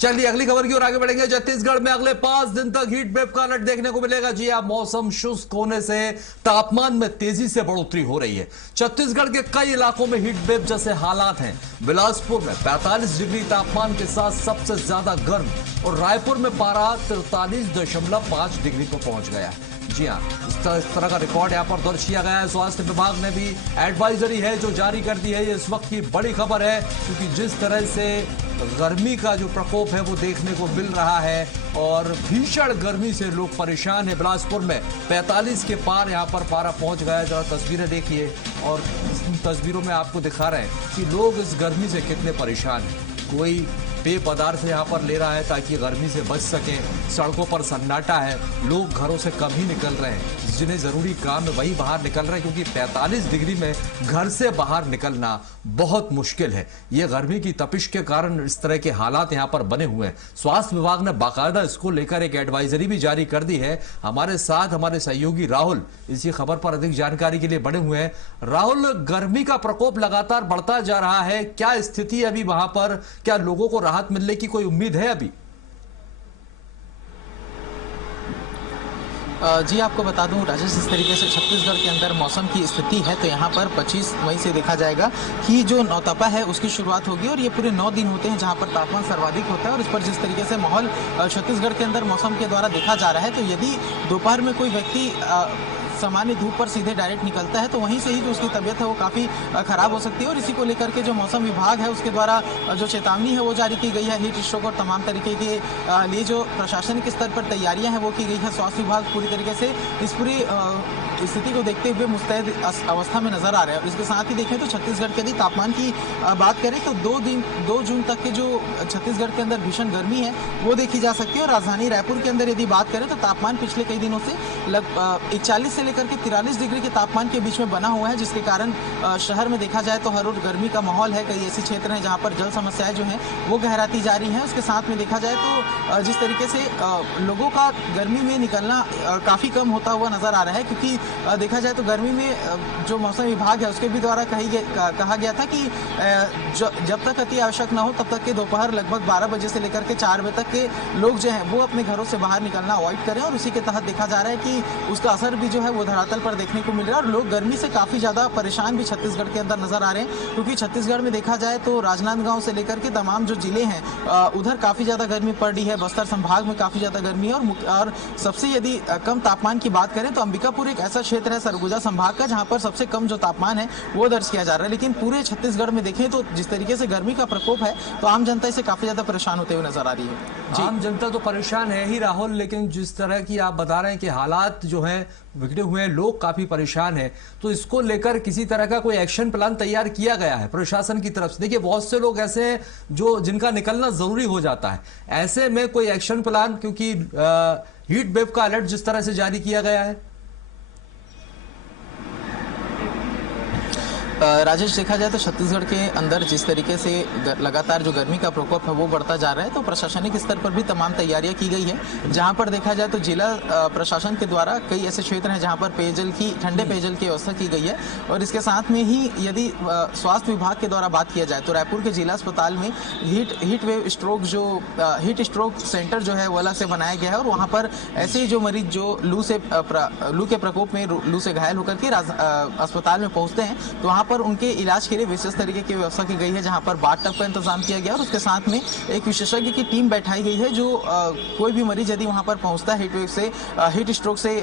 चलिए अगली खबर की ओर आगे बढ़ेंगे। छत्तीसगढ़ में अगले 5 दिन तक हीट वेव का अलर्ट देखने को मिलेगा। जी हां, मौसम शुष्क होने से तापमान में तेजी से बढ़ोतरी हो रही है। छत्तीसगढ़ के कई इलाकों में हीट वेव जैसे हालात हैं। बिलासपुर में 45 डिग्री तापमान के साथ सबसे ज्यादा गर्म और रायपुर में पारा 43.5 डिग्री पर पहुंच गया है। जी हां, इस तरह का रिकॉर्ड यहां पर दर्ज किया गया है। स्वास्थ्य विभाग ने भी एडवाइजरी है जो जारी कर दी है। ये इस वक्त की बड़ी खबर है क्योंकि जिस तरह से गर्मी का जो प्रकोप है वो देखने को मिल रहा है और भीषण गर्मी से लोग परेशान हैं। बिलासपुर में 45 के पार यहां पर पारा पहुंच गया है। जरा तस्वीरें देखिए और इन तस्वीरों में आपको दिखा रहे हैं कि लोग इस गर्मी से कितने परेशान हैं। कोई पेय पदार्थ यहाँ पर ले रहा है ताकि गर्मी से बच सके। सड़कों पर सन्नाटा है, लोग घरों से कम ही निकल रहे हैं। जिन्हें जरूरी काम है वही बाहर निकल रहे हैं क्योंकि 45 डिग्री में घर से बाहर निकलना बहुत मुश्किल है। ये गर्मी की तपिश के कारण इस तरह के हालात यहाँ पर बने हुए हैं। स्वास्थ्य विभाग ने बाकायदा इसको लेकर एक एडवाइजरी भी जारी कर दी है। हमारे साथ हमारे सहयोगी राहुल इसी खबर पर अधिक जानकारी के लिए बने हुए हैं। राहुल, गर्मी का प्रकोप लगातार बढ़ता जा रहा है, क्या स्थिति है अभी वहां पर? क्या लोगों को राहत मिलने की कोई उम्मीद है अभी? जी आपको बता दूं राजेश, इस तरीके से छत्तीसगढ़ के अंदर मौसम की स्थिति है तो यहाँ पर 25 मई से देखा जाएगा कि जो नौतपा है उसकी शुरुआत होगी और ये पूरे 9 दिन होते हैं जहाँ पर तापमान सर्वाधिक होता है। और इस पर जिस तरीके से माहौल छत्तीसगढ़ के अंदर मौसम के द्वारा देखा जा रहा है तो यदि दोपहर में कोई व्यक्ति सामान्य धूप पर सीधे डायरेक्ट निकलता है तो वहीं से ही जो उसकी तबीयत है वो काफ़ी खराब हो सकती है। और इसी को लेकर के जो मौसम विभाग है उसके द्वारा जो चेतावनी है वो जारी की गई है। हीट स्ट्रोक और तमाम तरीके के लिए जो प्रशासनिक स्तर पर तैयारियां हैं वो की गई है। स्वास्थ्य विभाग पूरी तरीके से इस पूरी स्थिति को देखते हुए मुस्तैद अवस्था में नजर आ रहा है। और इसके साथ ही देखें तो छत्तीसगढ़ के यदि तापमान की बात करें तो 2 जून तक के जो छत्तीसगढ़ के अंदर भीषण गर्मी है वो देखी जा सकती है। और राजधानी रायपुर के अंदर यदि बात करें तो तापमान पिछले कई दिनों से लगभग 41 से लेकर के 43 डिग्री के तापमान के बीच में बना हुआ है, जिसके कारण शहर में देखा जाए तो हर रोज गर्मी का माहौल है। कई ऐसे क्षेत्र हैं जहां पर जल समस्याएं जो हैं वो गहराती जा रही हैं। उसके साथ में देखा जाए तो जिस तरीके से लोगों का गर्मी में निकलना काफ़ी कम होता हुआ नजर आ रहा है क्योंकि देखा जाए तो गर्मी में जो मौसम विभाग है उसके भी द्वारा कहा गया था कि जब तक अति आवश्यक ना हो तब तक के दोपहर लगभग 12 बजे से लेकर के 4 बजे तक के लोग जो हैं वो अपने घरों से बाहर निकलना अवॉइड करें। और उसी के तहत देखा जा रहा है कि उसका असर भी जो है वो धरातल पर देखने को मिल रहा है। और लोग गर्मी से काफ़ी ज़्यादा परेशान भी छत्तीसगढ़ के अंदर नजर आ रहे हैं क्योंकि छत्तीसगढ़ में देखा जाए तो राजनांदगांव से लेकर के तमाम जो जिले हैं उधर काफ़ी ज़्यादा गर्मी पड़ रही है। बस्तर संभाग में काफ़ी ज़्यादा गर्मी है। और सबसे यदि कम तापमान की बात करें तो अंबिकापुर एक ऐसा क्षेत्र है सरगुजा संभाग का जहाँ पर सबसे कम जो तापमान है वो दर्ज किया जा रहा है। लेकिन पूरे छत्तीसगढ़ में देखें तो जिस तरीके से गर्मी का प्रकोप है तो आम जनता इससे काफ़ी ज़्यादा परेशान होते हुए नजर आ रही है। आम जनता तो परेशान है ही राहुल, लेकिन जिस तरह की आप बता रहे हैं कि हालात जो हैं बिगड़े हुए हैं, लोग काफी परेशान हैं, तो इसको लेकर किसी तरह का कोई एक्शन प्लान तैयार किया गया है प्रशासन की तरफ से? देखिए बहुत से लोग ऐसे हैं जो जिनका निकलना जरूरी हो जाता है, ऐसे में कोई एक्शन प्लान, क्योंकि हीट वेव का अलर्ट जिस तरह से जारी किया गया है। राजेश, देखा जाए तो छत्तीसगढ़ के अंदर जिस तरीके से लगातार जो गर्मी का प्रकोप है वो बढ़ता जा रहा है तो प्रशासनिक स्तर पर भी तमाम तैयारियां की गई है। जहां पर देखा जाए तो जिला प्रशासन के द्वारा कई ऐसे क्षेत्र हैं जहां पर ठंडे पेयजल की व्यवस्था की गई है। और इसके साथ में ही यदि स्वास्थ्य विभाग के द्वारा बात किया जाए तो रायपुर के जिला अस्पताल में हीट स्ट्रोक सेंटर जो है वो अलग से बनाया गया है। और वहाँ पर ऐसे ही जो मरीज जो लू के प्रकोप में लू से घायल होकर के अस्पताल में पहुँचते हैं तो वहाँ पर उनके इलाज के लिए विशेष तरीके की व्यवस्था की गई है जहां पर बाथ टब का इंतजाम किया गया और उसके साथ में एक विशेषज्ञ की टीम बैठाई गई है जो कोई भी मरीज यदि वहां पर पहुंचता है हीट स्ट्रोक से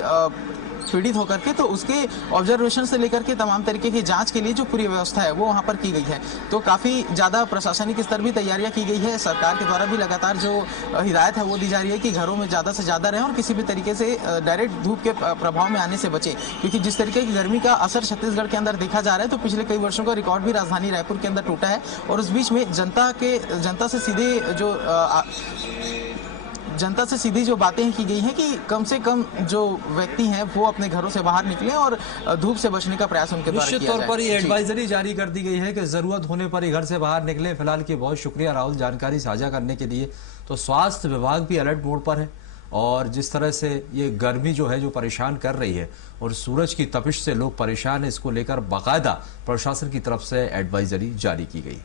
पीड़ित होकर के तो उसके ऑब्जर्वेशन से लेकर के तमाम तरीके की जांच के लिए जो पूरी व्यवस्था है वो वहां पर की गई है। तो काफ़ी ज़्यादा प्रशासनिक स्तर भी तैयारियां की गई है। सरकार के द्वारा भी लगातार जो हिदायत है वो दी जा रही है कि घरों में ज़्यादा से ज़्यादा रहें और किसी भी तरीके से डायरेक्ट धूप के प्रभाव में आने से बचें क्योंकि जिस तरीके की गर्मी का असर छत्तीसगढ़ के अंदर देखा जा रहा है तो पिछले कई वर्षों का रिकॉर्ड भी राजधानी रायपुर के अंदर टूटा है। और उस बीच में जनता से सीधी जो बातें की गई हैं कि कम से कम जो व्यक्ति हैं वो अपने घरों से बाहर निकलें और धूप से बचने का प्रयास उनके द्वारा किया जाए। निश्चित तौर पर ये एडवाइजरी जारी कर दी गई है कि जरूरत होने पर ही घर से बाहर निकलें। फिलहाल की बहुत शुक्रिया राहुल जानकारी साझा करने के लिए। तो स्वास्थ्य विभाग भी अलर्ट मोड पर है और जिस तरह से ये गर्मी जो है जो परेशान कर रही है और सूरज की तपिश से लोग परेशान है, इसको लेकर बाकायदा प्रशासन की तरफ से एडवाइजरी जारी की गई।